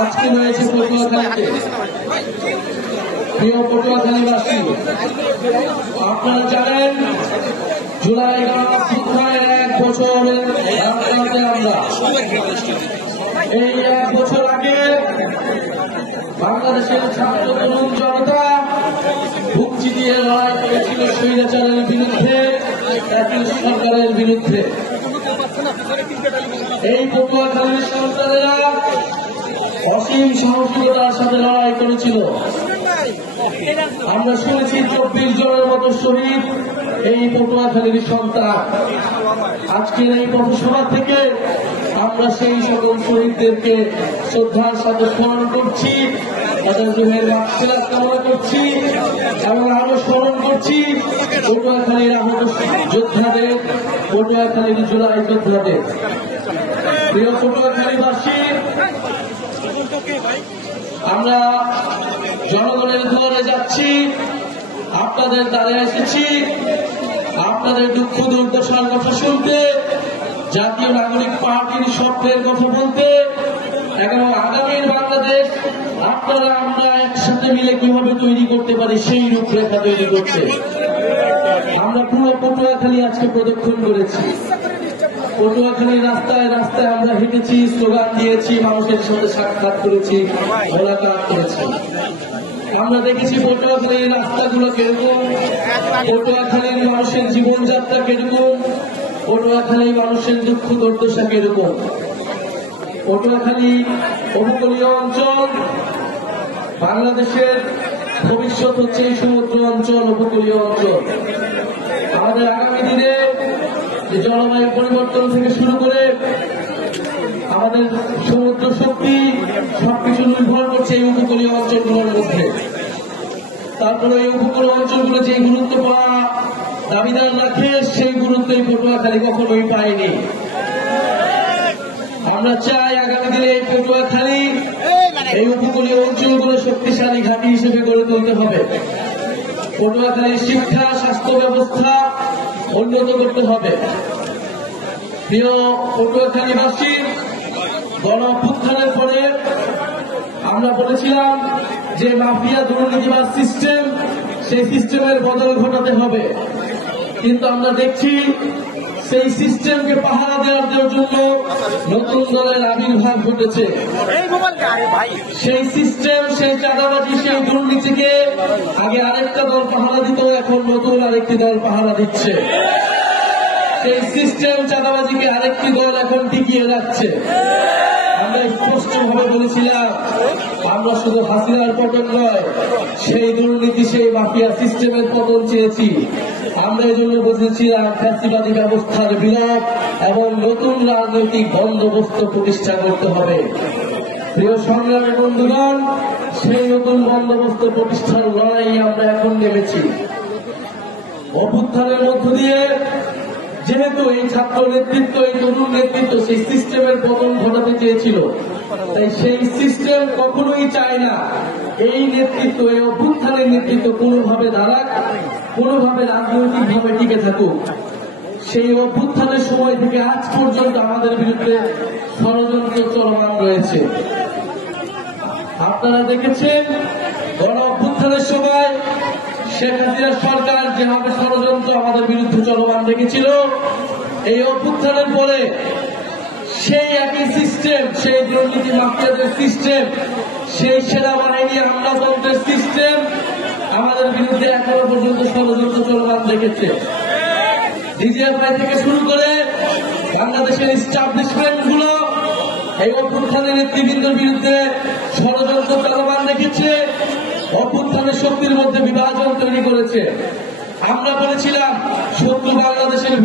আজকে রয়েছে পটুয়াখালীতে। প্রিয় পটুয়াখালীবাসী, আপনারা জানেন জুলাই গণঅভ্যুত্থানের 1 বছরের আমরা এই 1 বছর আগে বাংলাদেশের ছাত্র তরুণ জনতা ভুক্তি দিয়ে লড়াই করেছিল স্বৈরাচারের বিরুদ্ধে, একই সরকারের বিরুদ্ধে। এই পটুয়াখালীর সন্তানেরা অসীম সাহসিকতার সাথে লড়াই করেছিল। আমরা শুনেছি 24 জনের মতো শহীদ এই পটুয়াখালীর সন্তান। আজকের এই পথসভা থেকে আমরা সেই সকল শহীদদেরকে শ্রদ্ধার সাথে স্মরণ করছি, তাদের রুহের মাগফিরাত কামনা করছি এবং আরো স্মরণ করছি পটুয়াখালীর আহত যোদ্ধাদের, পটুয়াখালীর জুলাই যোদ্ধাদের। প্রিয় পটুয়াখালীবাসী, আমরা জনগণের ঘরে যাচ্ছি, আপনাদের দ্বারে এসেছি আপনাদের দুঃখ দুর্দশার কথা শুনতে, জাতীয় নাগরিক পার্টির স্বপ্নের কথা বলতে এবং আগামীর বাংলাদেশ আপনারা আমরা একসাথে মিলে কিভাবে তৈরি করতে পারি সেই রূপরেখা তৈরি করতে আমরা পুরো পটুয়াখালী আজকে প্রদক্ষিণ করেছি। পটুয়াখালীর রাস্তায় রাস্তায় আমরা হেঁটেছি, স্লোগান দিয়েছি, মানুষের সাথে সাক্ষাৎ করেছি, মোলাকাত করেছি। আমরা দেখেছি পটুয়াখালীর রাস্তাগুলো কিরকম, পটুয়াখালীর মানুষের জীবনযাত্রা কিরকম, পটুয়াখালীর মানুষের দুঃখ দুর্দশা কিরকম। পটুয়াখালী উপকূলীয় অঞ্চল, বাংলাদেশের ভবিষ্যৎ হচ্ছে এই সমুদ্র অঞ্চল, উপকূলীয় অঞ্চল। আমাদের আগামী দিনে জলবায়ু পরিবর্তন থেকে শুরু করে আমাদের সমুদ্র শক্তি সবকিছু নির্ভর করছে এই উপকূলীয় অঞ্চলগুলোর মধ্যে। তারপরে এই উপকূলীয় অঞ্চলগুলো যে গুরুত্ব পাওয়া দাবিদার রাখে, সেই গুরুত্ব এই পটুয়াখালী কখনোই পায়নি। আমরা চাই আগামী দিনে এই পটুয়াখালী এই উপকূলীয় অঞ্চলগুলো শক্তিশালী ঘাঁটি হিসেবে গড়ে তুলতে হবে। পটুয়াখালীর শিক্ষা স্বাস্থ্য ব্যবস্থা উন্নত করতে হবে। প্রিয় পটুয়াখালীবাসী, গণঅভ্যুত্থানের পরে আমরা বলেছিলাম যে মাফিয়া দুর্নীতিবাদ সিস্টেম, সেই সিস্টেমের বদল ঘটাতে হবে, কিন্তু আমরা দেখছি সেই সিস্টেমকে পাহারা দেওয়ার জন্য নতুন দলের আবির্ভাব ঘটেছে। সেই সিস্টেম, সেই চাঁদাবাজি, সেই দুর্নীতিকে আগে আরেকটা দল পাহারা দিত, এখন নতুন আরেকটি দল পাহারা দিচ্ছে। সেই সিস্টেম চাঁদাবাজিকে আরেকটি দল এখন টিকিয়ে যাচ্ছে। আমরা স্পষ্টভাবে বলেছিলাম আমরা শুধু হাসিনার পতন নয়, সেই দুর্নীতি, সেই মাফিয়া সিস্টেমের পতন চেয়েছি। আমরা এই জন্য বুঝেছিলাম ফ্যাসিবাদী ব্যবস্থার বিলোপ এবং নতুন রাজনৈতিক বন্দোবস্ত প্রতিষ্ঠা করতে হবে। প্রিয় সংগ্রামী বন্ধুগণ, সেই নতুন বন্দোবস্ত প্রতিষ্ঠার লড়াই আমরা এখন নেমেছি। অভ্যুত্থানের মধ্য দিয়ে যেহেতু এই ছাত্র নেতৃত্ব, এই তরুণ নেতৃত্ব সেই সিস্টেমের পতন ঘটাতে চেয়েছিল, তাই সেই সিস্টেম কখনোই চায় না এই নেতৃত্ব, এই অভ্যুত্থানের নেতৃত্ব কোনোভাবে দাঁড়াক, কোনোভাবে রাজনৈতিকভাবে টিকে থাকুক। সেই অভ্যুত্থানের সময় থেকে আজ পর্যন্ত আমাদের বিরুদ্ধে ষড়যন্ত্র চলমান রয়েছে। আপনারা দেখেছেন গণ অভ্যুত্থানের সময় শেখ হাসিনার সরকার যেভাবে ষড়যন্ত্র আমাদের বিরুদ্ধে চলমান রেখেছিল, এই অভ্যুত্থানের পরে সেই একই সিস্টেম, সেই দুর্নীতি মাফিয়াদের সিস্টেম, সেই সেনাবাহিনী আমলাতন্ত্রের সিস্টেম আমাদের বিরুদ্ধে এখনো পর্যন্ত ষড়যন্ত্র চলমান রেখেছে। ডিজিএফআই থেকে শুরু করে বাংলাদেশের এস্টাবলিশমেন্ট গুলো এই অভ্যুত্থানের নেতৃবৃন্দের বিরুদ্ধে ষড়যন্ত্র চলমান রেখেছে, অভ্যুত্থানের শক্তির মধ্যে বিভাজন তৈরি করেছে। আমরা বলেছিলাম শত্রু বাংলাদেশের